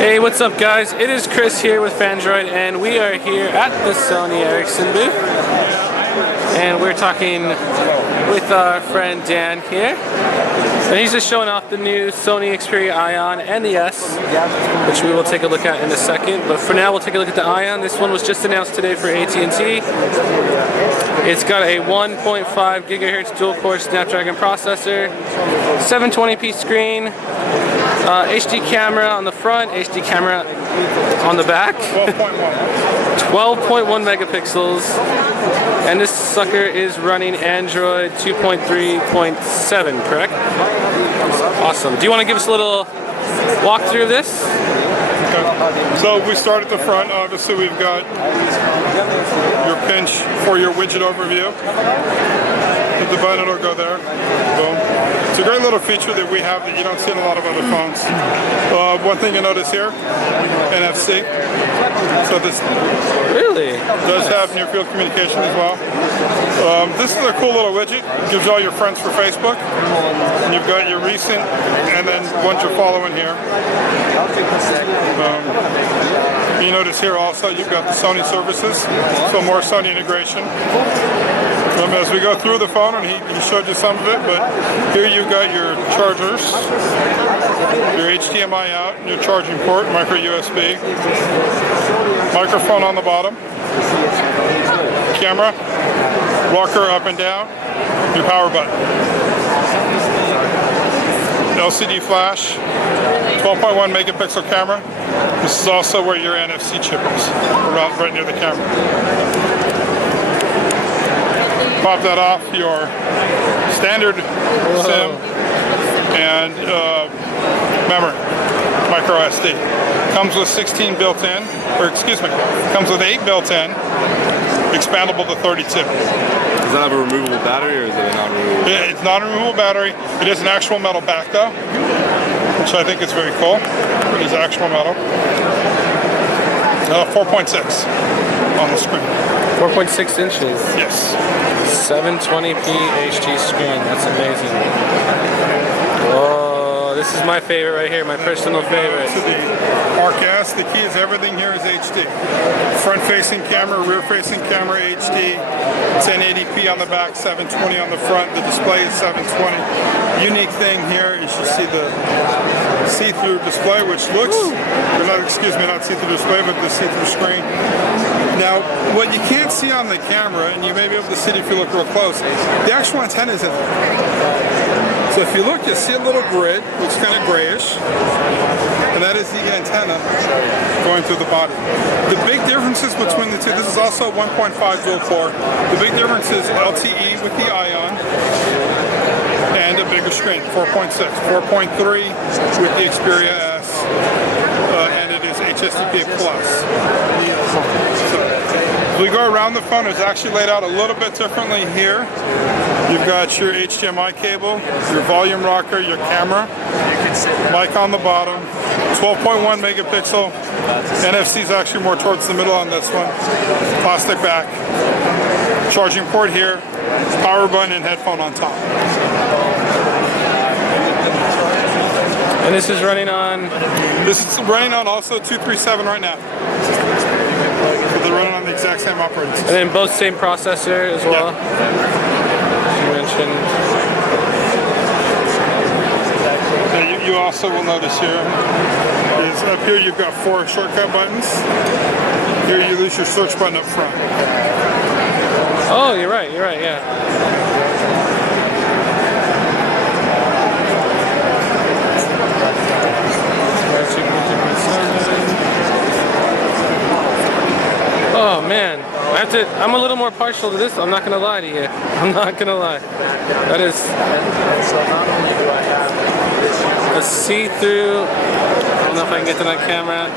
Hey, what's up guys? It is Chris here with Fandroid, and we are here at the Sony Ericsson booth. And we're talking with our friend Dan here. And he's just showing off the new Sony Xperia Ion and the S, which we will take a look at in a second. But for now, we'll take a look at the Ion. This one was just announced today for AT&T. It's got a 1.5 gigahertz dual-core Snapdragon processor, 720p screen, HD camera on the front, HD camera on the back. 12.1 megapixels, and this sucker is running Android 2.3.7, correct? Awesome. Do you want to give us a little walkthrough of this? Okay. So we start at the front. Obviously we've got your pinch for your widget overview. Hit the button, it'll go there. Boom. It's a great little feature that we have that you don't see in a lot of other phones. One thing you notice here, NFC. So this really does have near field communication as well. This is a cool little widget. It gives you all your friends for Facebook. And you've got your recent and then ones you're following here. You notice here also you've got the Sony services, so more Sony integration. As we go through the phone, and he showed you some of it, but here you've got your chargers, your HDMI out, your charging port, micro USB, microphone on the bottom, camera, rocker up and down, your power button, LCD flash, 12.1 megapixel camera. This is also where your NFC chip is, right near the camera. Pop that off, your standard SIM and memory, micro SD. Comes with 16 built-in, or excuse me, comes with 8 built-in, expandable to 32. Does that have a removable battery, or is it a non-removable? Yeah, it's not a removable battery. It is an actual metal back though, which I think is very cool. It is actual metal. 4.6 on the screen. 4.6 inches. Yes. 720p HD screen. That's amazing. Oh, this is my favorite right here, my personal favorite. To the RCS, the key is everything here is HD. Front-facing camera, rear-facing camera, HD. 1080p on the back, 720 on the front. The display is 720. Unique thing here is you see the see-through display, which looks, not see-through display, but the see-through screen. Now, what you can't see on the camera, and you may be able to see it if you look real close, the actual antenna is in there. So if you look, you see a little grid, which is kind of grayish, and that is the antenna going through the body. The big differences between the two, this is also 1.5 dual core. The big difference is LTE with the Ion, and a bigger screen, 4.6, 4.3 with the Xperia S, and it is HSDPA+. So, as we go around the phone, it's actually laid out a little bit differently here. You've got your HDMI cable, your volume rocker, your camera, mic on the bottom, 12.1 megapixel. NFC is actually more towards the middle on this one. Plastic back. Charging port here, power button and headphone on top. And this is running on? This is running on also 237 right now. So they're running on the exact same operating system. And then both same processor as well? Yeah. You mentioned. Now you also will notice here is up here you've got 4 shortcut buttons. Here you lose your search button up front. Oh, you're right, yeah. Oh man, I'm a little more partial to this, I'm not gonna lie to you. I'm not gonna lie. That is a see-through. I don't know if I can get to that camera.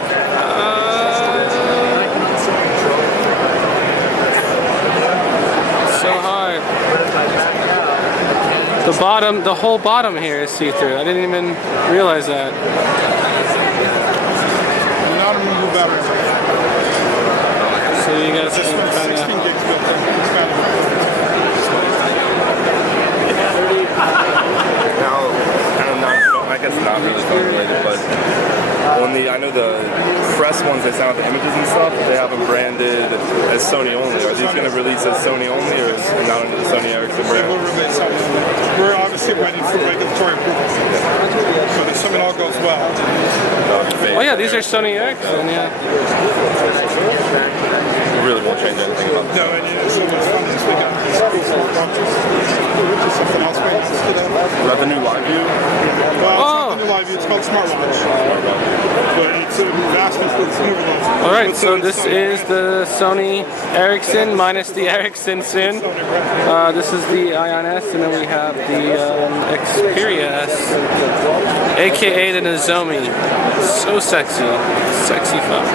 So hard. The whole bottom here is see-through. I didn't even realize that. Not a removable battery. So you guys can kind of. 16 gigs built in. Now, kind of not, I guess not really phone related, but I know the press ones, they send out the images and stuff, they have them branded as Sony only. Are these going to release as Sony only, or is it not under the Sony Ericsson brand? We'll release Sony. We're obviously waiting for regulatory approval. So assuming all goes well. Oh yeah, these are Sony Ericsson, yeah. You really won't change anything about this. No, and so what's fun is we got something else we announced today. Is that the new live view? Well, it's not the new live view, it's called Smartwatch. But it's a vastly newer one. Alright, so this is the Sony Ericsson minus the Ericsson soon. This is the Ion S, and then we have the Xperia S, aka the Nozomi. So sexy. Sexy phone.